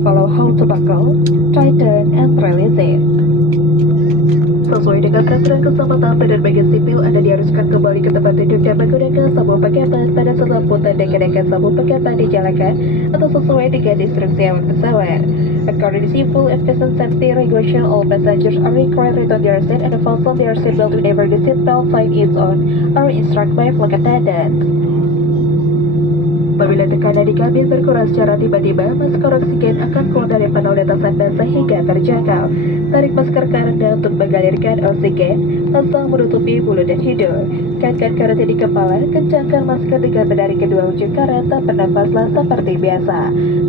Follow how to buckle, tighten, and release it. Sesuai dengan peraturan keselamatan penerbangan sipil, Anda diharuskan kembali ke tempat duduk dan menggunakan sabuk pengaman pada saat punten dan kenakan sabuk pengaman dijalankan atau sesuai dengan instruksi awak pesawat. According to Civil Aviation Safety Regulation, all passengers are required to return their seat and fasten their seatbelt whenever the seatbelt sign is on or instruct by flight attendant. Apabila tekanan di kabin berkurang secara tiba-tiba, masker oksigen akan keluar dari panel di atas Anda sehingga terjangkau. Tarik masker ke Anda untuk mengalirkan oksigen, pasang menutupi mulut dan hidung. Kaitkan karetnya di kepala, kencangkan masker dengan menarik kedua ujung karet dan bernafaslah seperti biasa.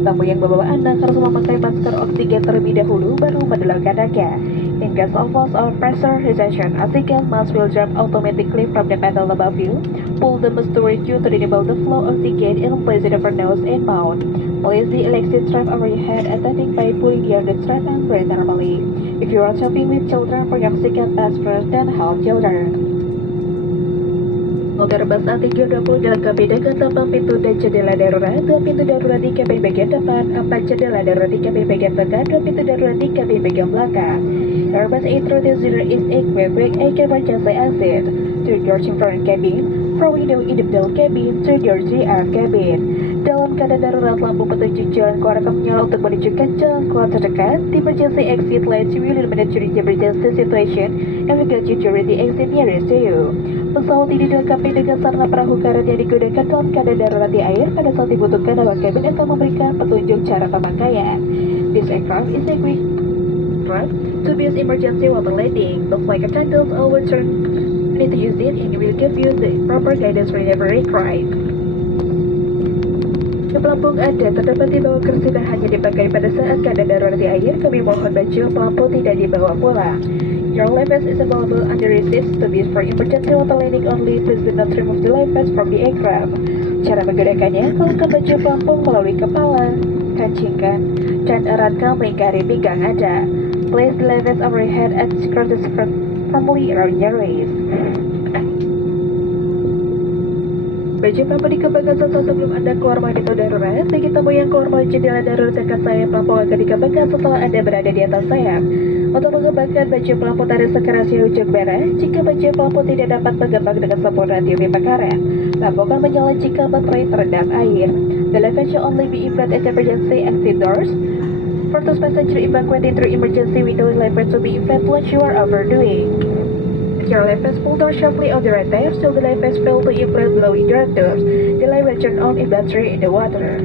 Tamu yang membawa anak harus memakai masker oksigen terlebih dahulu, baru mendelangkan anaknya. In case of loss of pressurization, oxygen mask will drop automatically from the panel above you. Pull the mask toward you to enable the flow of oxygen and place it over nose and mouth. Place the elastic strap over your head, attending by pulling the other strap and breathe normally. If you are shopping with children, bring oxygen mask first, then help children. Motor bus A320 dilengkapi dengan 8 pintu dan jendela darurat, 2 pintu darurat di kabin bagian depan, 4 jendela darurat di kabin bagian tengah, 2 pintu darurat di kabin bagian belakang. Airbus A320 is equipped with a emergency exit to your front cabin, from window in the middle cabin to your rear cabin. Dalam keadaan darurat, lampu petunjuk jalan keluar akan menyala untuk menunjukkan jalan keluar terdekat. The emergency exit lights will illuminate during the emergency situation and will guide you during the exit nearest to you. Pesawat ini dilengkapi dengan sarana perahu karet yang digunakan dalam keadaan darurat di air pada saat dibutuhkan awak kabin untuk memberikan petunjuk cara pemakaian. This aircraft is equipped to be an emergency water landing. The flight attendants always need to use it and will give you the proper guidance whenever required. Di pelampung Anda terdapat di bawah kursi dan hanya dipakai pada saat keadaan darurat di air. Kami mohon baju pelampung tidak dibawa pulang. Your life vest is available under your seats to be used for emergency water landing only. Please do not remove the life vest from the aircraft. Cara menggunakannya, keluarkan baju pelampung melalui kepala, kancingkan, dan eratkan melingkari pinggang Anda. Place the life vest over your head and secure the skirt firmly around your waist. Baju pelampung dikembangkan sesaat sebelum Anda keluar magneto darurat. Bagi tamu yang keluar melalui jendela darurat dekat sayap, pelampung akan dikembangkan setelah Anda berada di atas sayap. Untuk mengembangkan baju pelampung, tarik sekerasnya ujung merah. Jika baju pelampung tidak dapat mengembang dengan sempurna, tiup karet. Lampu akan menyala jika baterai terendam air. The light vest should only be inflated at emergency exit doors. For those passengers evacuated through emergency window, light vest will be inflated once you are overdoing. Your life vest pull down sharply on the right tire, so the life vest fail to inflate below your doors. The light will turn on if battery in the water.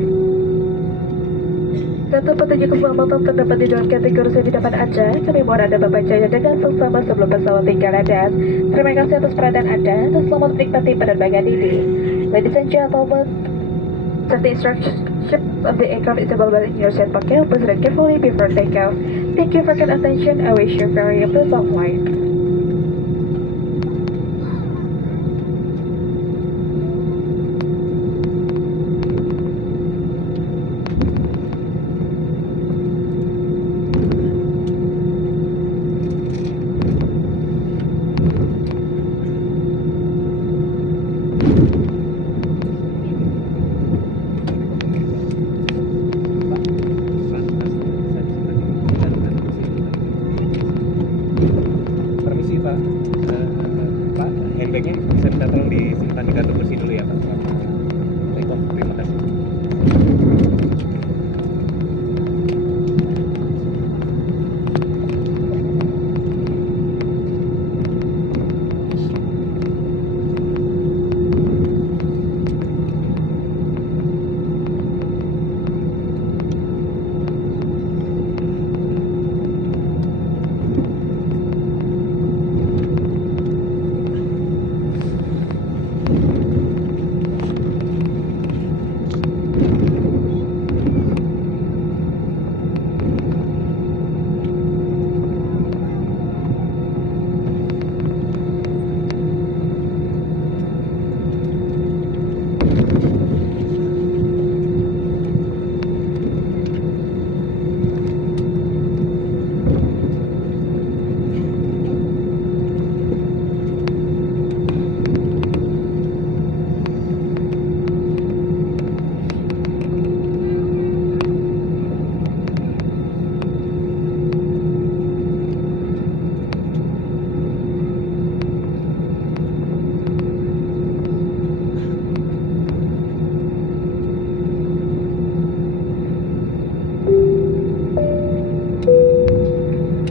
Data petunjuk keselamatan terdapat di dalam kategori yang di depan Anda. Kami mohon Anda membacanya dengan seksama sebelum pesawat tinggal landas. Terima kasih atas perhatian Anda dan selamat menikmati penerbangan ini. Ladies and gentlemen, safety instructions of the aircraft is available in your seat pocket. Please read carefully before takeoff. Thank you for your attention. I wish you a very pleasant flight.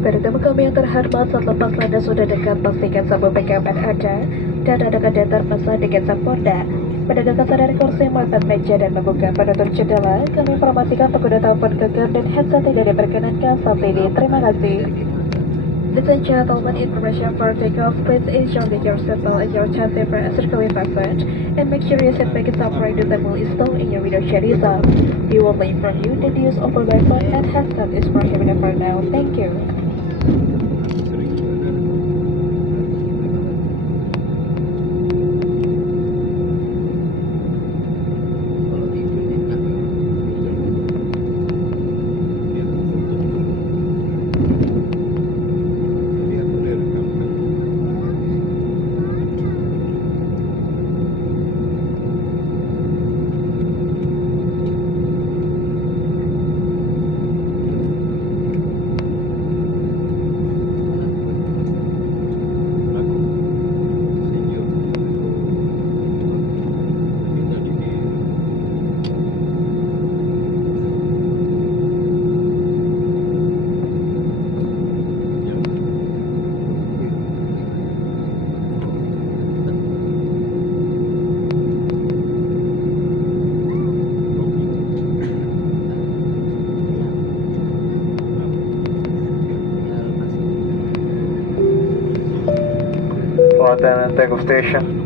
Bertemu kami yang terhormat, saat lepas Anda sudah dekat, pastikan sabuk pegangan Anda dan ada yang terpasang dengan sempurna. Menegakkan sadar kursi, melipat meja dan membuka penutup jendela. Kami informasikan pengguna telepon genggam dan headset tidak diperkenankan saat ini. Terima kasih. Ladies and gentlemen, information for takeoff, please ensure that your seatbelt and your child paper are securely fastened, and make sure your seat back is upright and the table is installed in your window shade is up. We will inform you that the use of mobile phone and headset is prohibited for now. Thank you. Lieutenant Takeoff Station.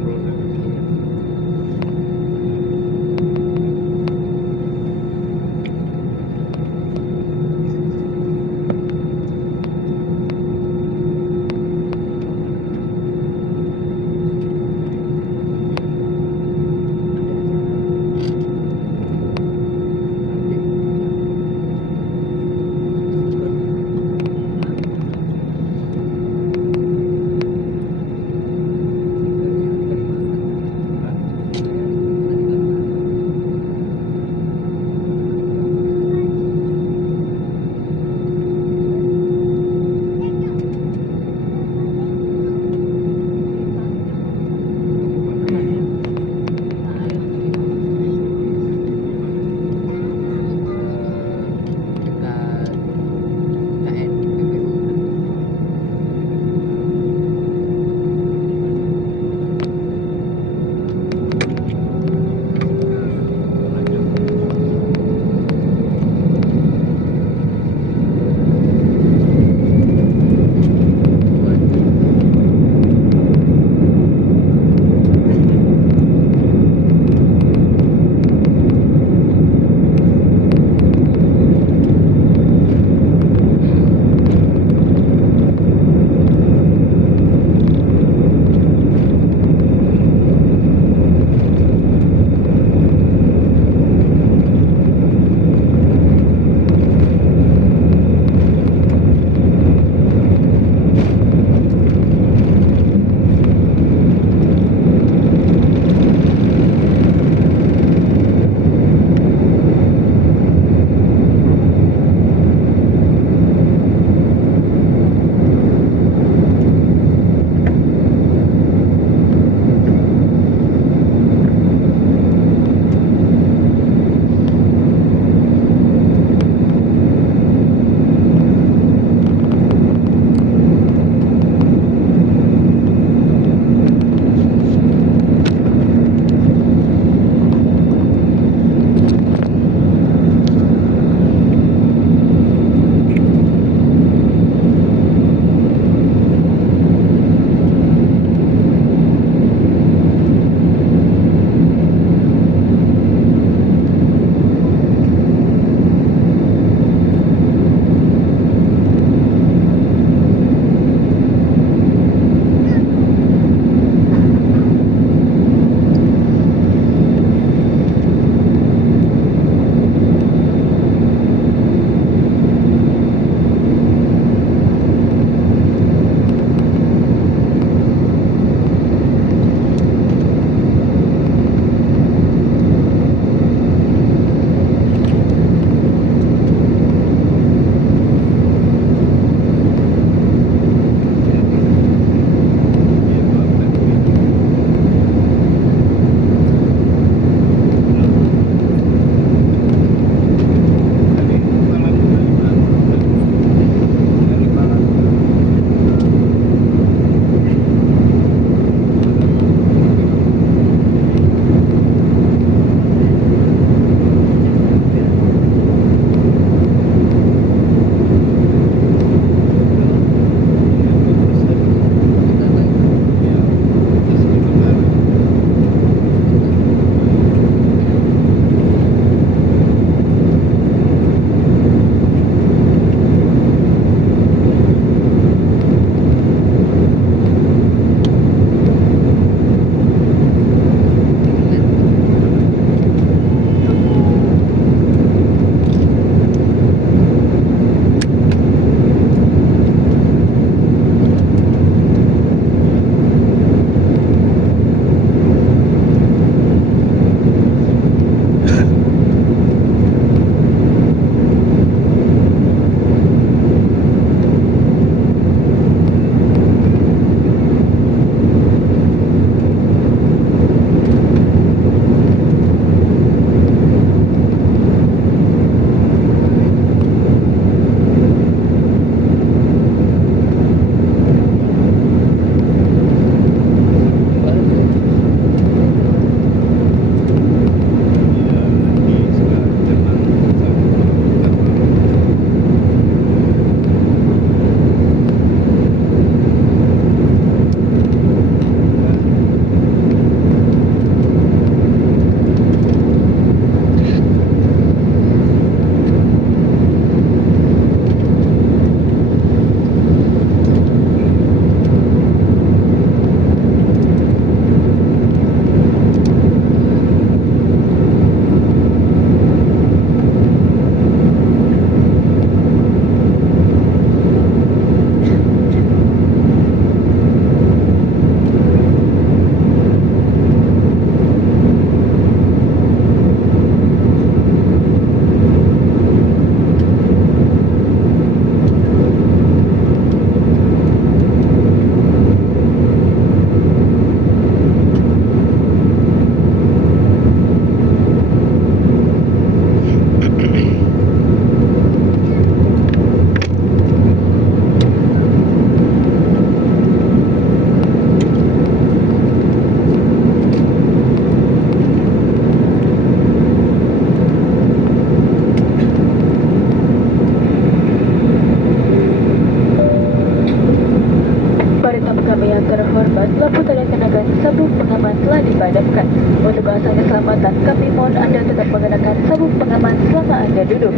duduk.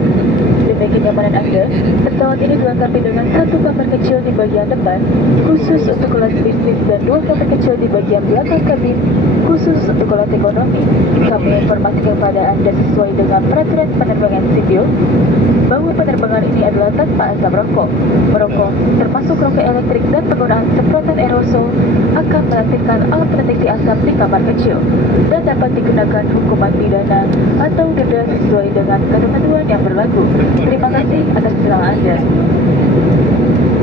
Demi kenyamanan Anda, pesawat ini dilengkapi dengan satu kamar kecil di bagian depan, khusus untuk kelas bisnis dan dua kamar kecil di bagian belakang kabin, khusus untuk kelas ekonomi. Kami informasikan kepada Anda sesuai dengan peraturan penerbangan sipil bahwa penerbangan ini adalah tanpa asap rokok. Merokok, termasuk rokok elektrik dan penggunaan semprotan aerosol, akan mengaktifkan alat pendeteksi asap di kamar kecil dan dapat dikenakan hukuman pidana atau denda sesuai dengan ketentuan yang berlaku. Terima kasih atas kesalahan Anda.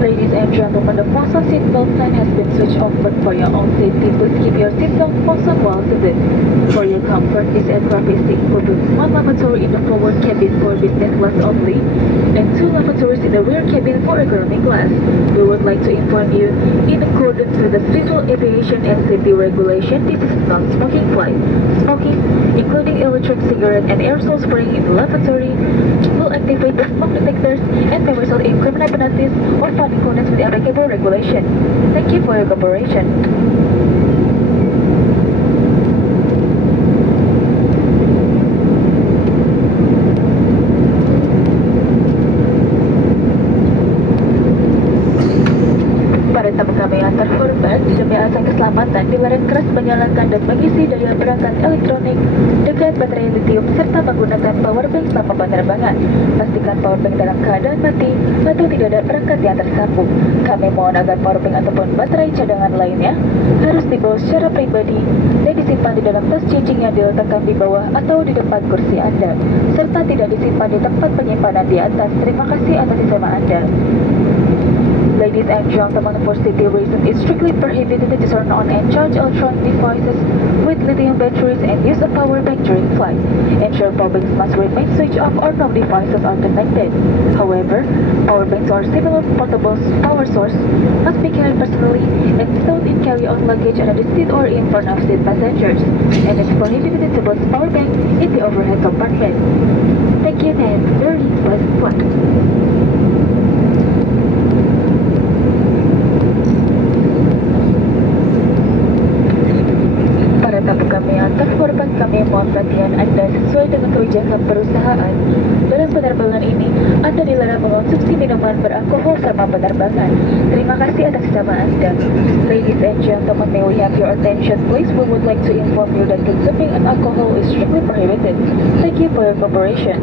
Ladies and gentlemen, the fasten seatbelt sign has been switched off, but for your own safety, please keep your seatbelt fastened while seated. For your comfort, this aircraft is equipped with one lavatory in the forward cabin for business class only, and two lavatories in the rear cabin for economy class. We would like to inform you, in accordance with the Civil Aviation and Safety Regulation, this is non-smoking flight. Smoking, including electric cigarette and aerosol spraying in the lavatory, will activate the smoke detectors and may result in criminal penalties or fine in accordance with the applicable regulation. Thank you for your cooperation. Para tamu kami yang terhormat, demi alasan keselamatan dilarang keras menyalakan dan mengisi daya perangkat elektronik dengan baterai lithium serta menggunakan powerbank selama penerbangan. Pastikan powerbank dalam keadaan mati atau tidak ada perangkat yang tersambung. Kami mohon agar powerbank ataupun baterai cadangan lainnya harus dibawa secara pribadi dan disimpan di dalam tas cincin yang diletakkan di bawah atau di depan kursi Anda, serta tidak disimpan di tempat penyimpanan di atas. Terima kasih atas keselamatan Anda. Ladies and gentlemen, for safety reasons, it's strictly prohibited to turn on and charge electronic devices with lithium batteries and use a power bank during flight. Ensure power banks must remain switched off or no devices are connected. However, power banks or similar portable power source must be carried personally and stowed in carry-on luggage under the seat or in front of seat passengers, and it's prohibited to place power bank in the overhead compartment. Thank you and very pleasant flight. Tamu kami yang terhormat, kami mohon perhatian Anda sesuai dengan kebijakan perusahaan. Dalam penerbangan ini, Anda dilarang mengonsumsi minuman beralkohol selama penerbangan. Terima kasih atas kesabaran Anda. Ladies and gentlemen, may we have your attention please? We would like to inform you that consuming alcohol is strictly prohibited. Thank you for your cooperation.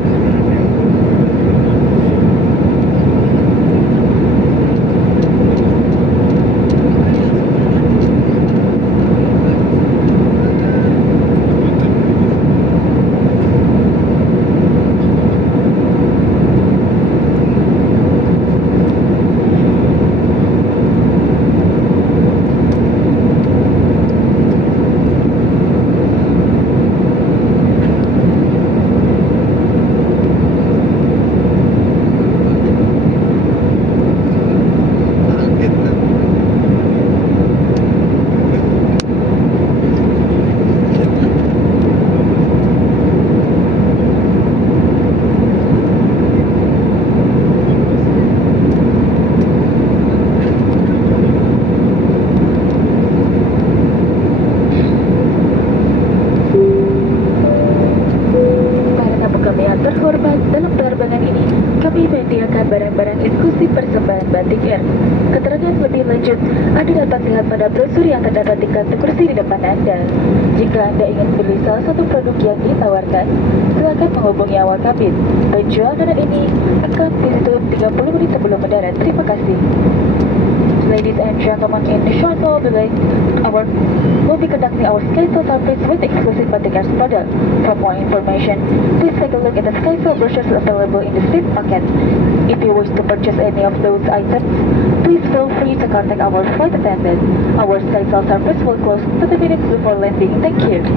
Terhormat, dalam penerbangan ini kami menyediakan barang-barang eksklusif persembahan Batik Air. Keterangan lebih lanjut Anda dapat lihat pada brosur yang terdapat di kantong kursi di depan Anda. Jika Anda ingin beli salah satu produk yang ditawarkan, silakan menghubungi awal kabin. Penjual barang ini akan ditutup 30 menit sebelum mendarat. Terima kasih. Ladies and gentlemen, in the short while delay, we'll be conducting our SkySail service with exclusive Batik Air product. For more information, please take a look at the SkySail brochures available in the seat pocket. If you wish to purchase any of those items, please feel free to contact our flight attendant. Our SkySail service will close 30 minutes before landing. Thank you.